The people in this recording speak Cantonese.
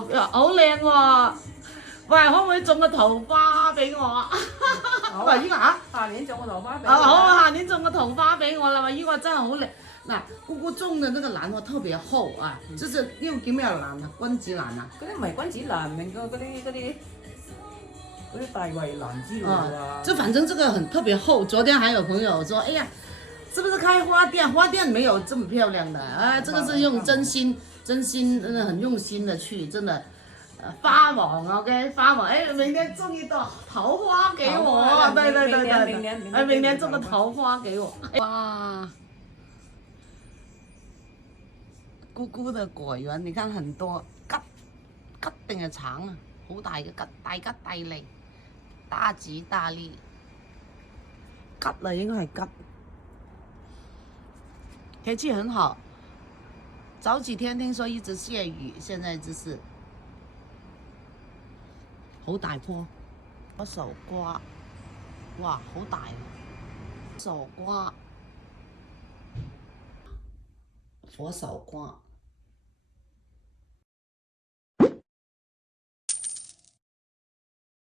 好靚喎！喂，可唔可以種個桃花俾我啊？喂，依個嚇，下年種個桃花俾好啊，下你。年種個桃花俾我啦！喂，依個真係好靚。嗱，姑姑種嘅那個蘭花特別厚啊，就是呢個叫咩蘭啊？君子蘭啊？嗰啲唔係君子蘭，定嗰啲大衛蘭之類啊。就反正這個很特別厚。昨天還有朋友說，哎呀，是不是開花店？花店沒有這麼漂亮的啊！這個是用真心，真的很用心的去，真的。花王 OK， 花王，哎，明年種一朵桃花給我，對，明年種個桃花給我。哇，姑姑的果園，你看很多桔定係橙啊，好大嘅桔，大吉大利，大吉大利。桔啦，應該係桔。天氣很好，早幾天聽說一直下雨，現在就是好大棵火手瓜，哇，好大啊！手瓜，火手瓜。